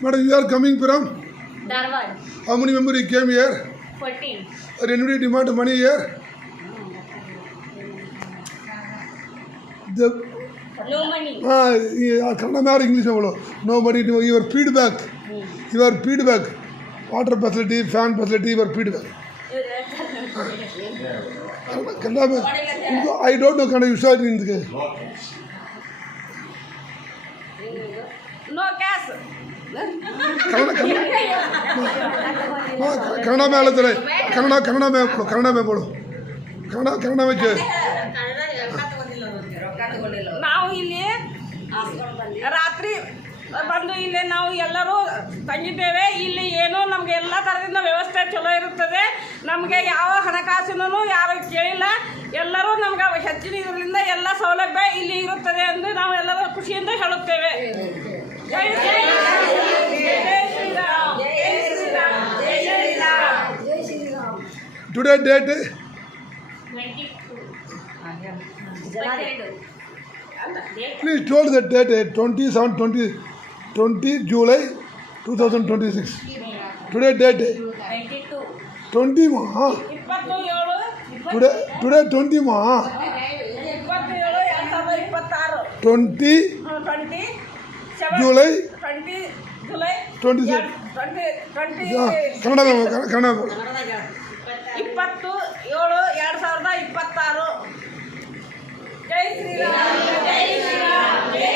Madam, you are coming from? Dharwad. How many members you came here? 14. Anybody demand money here? No money. Kannada में और English में बोलो. No money. Your feedback. Your feedback. Water facility, fan facility, your feedback. Kannada में. I don't know Kannada. You said in the. No cash. Kannada में आलत रहे कन्नड़ में बोलो कन्नड़ में जो ನಾವು ಇಲ್ಲಿ ರಾತ್ರಿ ಬಂದು ಇಲ್ಲಿ ನಾವು ಎಲ್ಲರೂ ತಂಗಿದ್ದೇವೆ. ಇಲ್ಲಿ ಏನೋ ನಮಗೆ ಎಲ್ಲ ಥರದಿಂದ ವ್ಯವಸ್ಥೆ ಚಲೋ ಇರುತ್ತದೆ. ನಮಗೆ ಯಾವ ಹಣಕಾಸಿನೂ ಯಾರು ಕೇಳಿಲ್ಲ. ಎಲ್ಲರೂ ನಮ್ಗೆ ಹೆಚ್ಚಿನ ಇದರಿಂದ ಎಲ್ಲ ಸೌಲಭ್ಯ ಇಲ್ಲಿ ಇರುತ್ತದೆ ಎಂದು ನಾವು ಎಲ್ಲರೂ ಖುಷಿಯಿಂದ ಹೇಳುತ್ತೇವೆ. ಜೈ Shriram. Today date 22. Please told the date 20 July 2026 today date 20 माह टुडे 20 माह 20 July 26 कन्नड़ में 20/7/2026. ಜೈ ಶ್ರೀರಾಮ್. ಜೈ ಶ್ರೀರಾಮ್. ಜೈ